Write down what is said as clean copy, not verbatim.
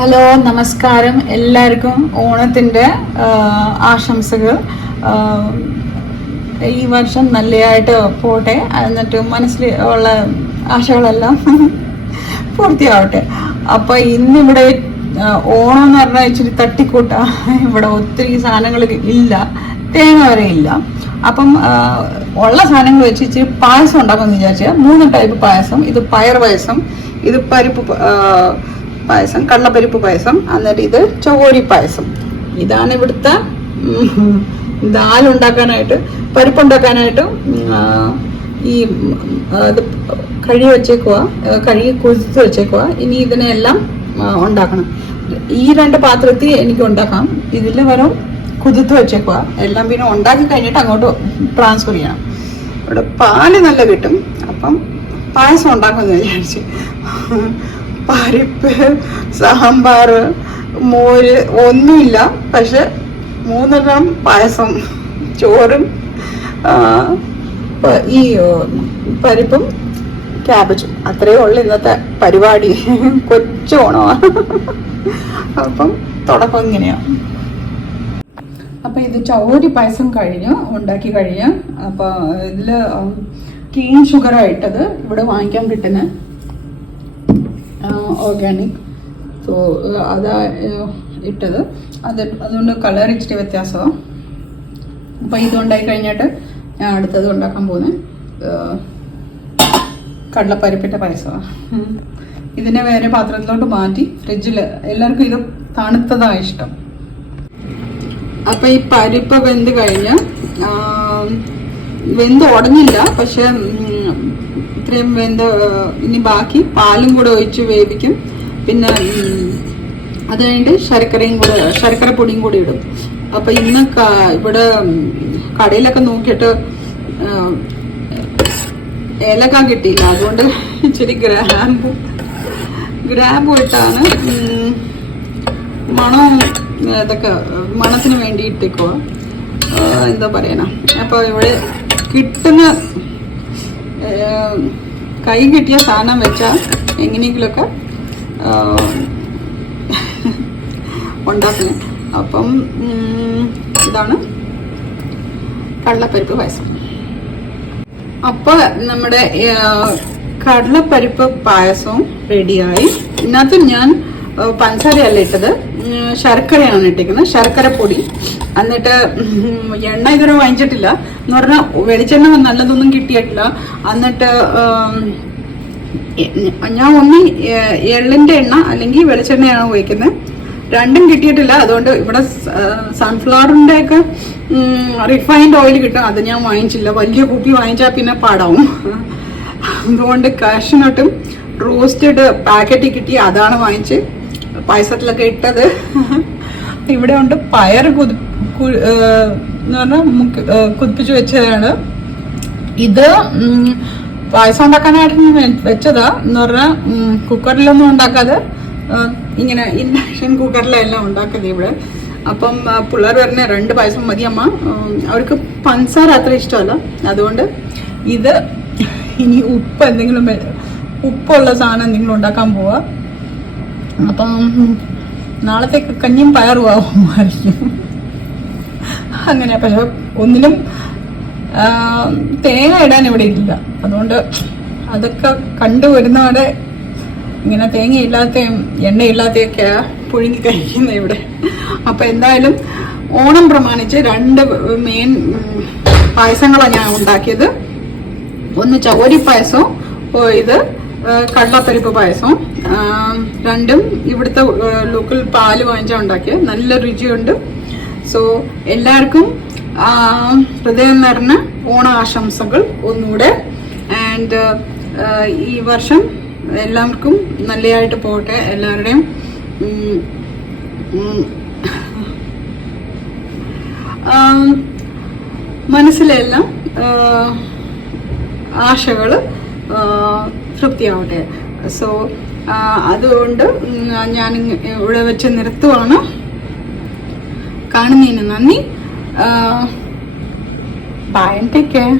Hello, നമസ്കാരം. എല്ലാവർക്കും ഓണത്തിൻ്റെ ആശംസകൾ. ഈ വർഷം നല്ലതായിട്ട് പോട്ടെ, എന്നിട്ട് മനസ്സിൽ ഉള്ള ആശകളെല്ലാം പൂർത്തിയാവട്ടെ. അപ്പം ഇന്നിവിടെ ഓണം എന്ന് പറഞ്ഞാൽ ഇച്ചിരി തട്ടിക്കൂട്ട. ഇവിടെ ഒത്തിരി സാധനങ്ങൾ ഇല്ല, തേങ്ങ വരെ ഇല്ല. അപ്പം ഉള്ള സാധനങ്ങൾ വെച്ച് ഇച്ചിരി പായസം ഉണ്ടാക്കുമെന്ന് വിചാരിച്ചാൽ 3 ടൈപ്പ് പായസം. ഇത് പയർ പായസം, ഇത് പരിപ്പ് പായസം, കടലപ്പരിപ്പ് പായസം, എന്നിട്ട് ഇത് ചകോരി പായസം. ഇതാണ് ഇവിടുത്തെ ദാലുണ്ടാക്കാനായിട്ട്, പരിപ്പുണ്ടാക്കാനായിട്ട് ഈ ഇത് കഴുകി കുതിർത്ത് വെച്ചേക്കുക. ഇനി ഇതിനെല്ലാം ഉണ്ടാക്കണം. ഈ 2 പാത്രത്തിൽ എനിക്ക് ഉണ്ടാക്കാം. ഇതിൽ വരും കുതിർത്ത് വെച്ചേക്കുക. എല്ലാം പിന്നെ ഉണ്ടാക്കി കഴിഞ്ഞിട്ട് അങ്ങോട്ട് ട്രാൻസ്ഫർ ചെയ്യണം. ഇവിടെ പാല് നല്ല കിട്ടും. അപ്പം പായസം ഉണ്ടാക്കുമെന്ന് വിചാരിച്ചു. പരിപ്പ്, സാമ്പാർ, മോര് ഒന്നുമില്ല, പക്ഷെ 3 പായസം, ചോറും ഈ പരിപ്പും ക്യാബേജും. അത്രയേ ഉള്ളു ഇന്നത്തെ പരിപാടി. കൊച്ചോണമാണ്. അപ്പം തുടക്കം ഇങ്ങനെയാണ്. അപ്പം ഇത് ചൗരി പായസം ഉണ്ടാക്കി കഴിഞ്ഞ്. അപ്പം ഇതിൽ ക്ലീൻ ഷുഗറായിട്ടത് ഇവിടെ വാങ്ങിക്കാൻ കിട്ടുന്ന ഓർഗാനിക്. സോ അതാ ഇട്ടത്. അതുകൊണ്ട് കളർ ഇച്ചിരി വ്യത്യാസമാണ്. അപ്പം ഇതുണ്ടായി കഴിഞ്ഞിട്ട് ഞാൻ അടുത്തത് ഉണ്ടാക്കാൻ പോകുന്നത് കടലപ്പരിപ്പിൻ്റെ പായസമാണ്. ഇതിനെ വേറെ പാത്രത്തിലോട്ട് മാറ്റി ഫ്രിഡ്ജിൽ. എല്ലാവർക്കും ഇത് തണുത്തതാണ് ഇഷ്ടം. അപ്പം ഈ പരിപ്പ് വെന്ത് കഴിഞ്ഞ്, വെന്ത് ഉടഞ്ഞില്ല, പക്ഷെ ഇത്രയും വെന്ത് ഇനി ബാക്കി പാലും കൂടെ ഒഴിച്ച് വേവിക്കും. പിന്നെ അത് കഴിഞ്ഞിട്ട് ശർക്കരപ്പൊടിയും കൂടി ഇടും. അപ്പം ഇന്ന് ഇവിടെ കടയിലൊക്കെ നോക്കിയിട്ട് ഏലക്ക കിട്ടിയില്ല, അതുകൊണ്ട് ഇച്ചിരി ഗ്രാമ്പു ഇട്ടാണ് ഇതൊക്കെ മണത്തിന് വേണ്ടി ഇട്ടേക്കോ. എന്താ പറയണ. അപ്പോൾ ഇവിടെ കിട്ടുന്ന കൈ കിട്ടിയ സാധനം വെച്ചാൽ എങ്ങനെയെങ്കിലുമൊക്കെ ഉണ്ടാക്കുന്നത്. അപ്പം ഇതാണ് കടലപ്പരിപ്പ് പായസം. അപ്പോൾ നമ്മുടെ കടലപ്പരിപ്പ് പായസവും റെഡിയായി. ഇതിനകത്ത് ഞാൻ പഞ്ചസാരയല്ല ഇട്ടത്, ശർക്കരയാണ് ഇട്ടിരിക്കുന്നത്, ശർക്കരപ്പൊടി. എന്നിട്ട് എണ്ണ ഇതുവരെ വാങ്ങിച്ചിട്ടില്ല എന്ന് പറഞ്ഞാൽ വെളിച്ചെണ്ണ നല്ലതൊന്നും കിട്ടിയിട്ടില്ല. എന്നിട്ട് ഞാൻ ഒന്നി എള്ളിൻ്റെ എണ്ണ അല്ലെങ്കിൽ വെളിച്ചെണ്ണയാണ് ഉപയോഗിക്കുന്നത്. 2ഉം കിട്ടിയിട്ടില്ല. അതുകൊണ്ട് ഇവിടെ സൺഫ്ലവറിൻ്റെ ഒക്കെ റിഫൈൻഡ് ഓയിൽ കിട്ടും, അത് ഞാൻ വാങ്ങിച്ചില്ല. വലിയ കുപ്പി വാങ്ങിച്ചാൽ പിന്നെ പാടാവും. അതുകൊണ്ട് കാഷ്നട്ടും റോസ്റ്റഡ് പാക്കറ്റിൽ കിട്ടി, അതാണ് വാങ്ങിച്ച് പായസത്തിലൊക്കെ ഇട്ടത്. ഇവിടെ ഉണ്ട് പയർ എന്ന് പറഞ്ഞാൽ കുതിപ്പിച്ച് വെച്ചതാണ്. ഇത് പായസം ഉണ്ടാക്കാനായിട്ട് വെച്ചതാ. എന്ന് പറഞ്ഞാൽ കുക്കറിലൊന്നും ഉണ്ടാക്കാതെ ഇങ്ങനെ ഇൻഡക്ഷൻ കുക്കറിലെല്ലാം ഉണ്ടാക്കുന്നത് ഇവിടെ. അപ്പം പിള്ളേർ പറഞ്ഞ 2 പായസം മതി അമ്മ. അവർക്ക് പഞ്ചസാര അത്ര ഇഷ്ടമല്ല. അതുകൊണ്ട് ഇത് ഇനി ഉപ്പുള്ള സാധനം എന്തെങ്കിലും ഉണ്ടാക്കാൻ പോവാ. അപ്പം നാളത്തേക്ക് കഞ്ഞിയും പയറും ആവുമായിരിക്കും. അങ്ങനെ. പക്ഷെ ഒന്നിലും തേങ്ങ ഇടാൻ ഇവിടെ ഇല്ല. അതുകൊണ്ട് അതൊക്കെ കണ്ടുവരുന്നവരെ ഇങ്ങനെ തേങ്ങയില്ലാത്തയും എണ്ണയില്ലാത്തയൊക്കെ പുഴുങ്ങി കഴിക്കുന്നത് ഇവിടെ. അപ്പം എന്തായാലും ഓണം പ്രമാണിച്ച് 2 മെയിൻ പായസങ്ങളാണ് ഞാൻ ഉണ്ടാക്കിയത്. ഒന്ന് ചകോരി പായസവും ഇത് കടലപ്പരിപ്പ് പായസവും. 2ഉം ഇവിടുത്തെ ലോക്കൽ പാല് വാങ്ങിച്ചാൽ ഉണ്ടാക്കിയത്. നല്ല രുചിയുണ്ട്. സോ എല്ലാവർക്കും ഹൃദയം നിറഞ്ഞ ഓണാശംസകൾ ഒന്നുകൂടെ. ആൻഡ് ഈ വർഷം എല്ലാവർക്കും നല്ലതായിട്ട് പോട്ടെ. എല്ലാവരുടെയും മനസ്സിലെല്ലാം ആശകൾ തൃപ്തിയാവട്ടെ. സോ അതുകൊണ്ട് ഞാൻ ഇവിടെ വെച്ച് നിർത്തുവാണ്. കാണുന്നതിന് നന്ദി. Bye and take care.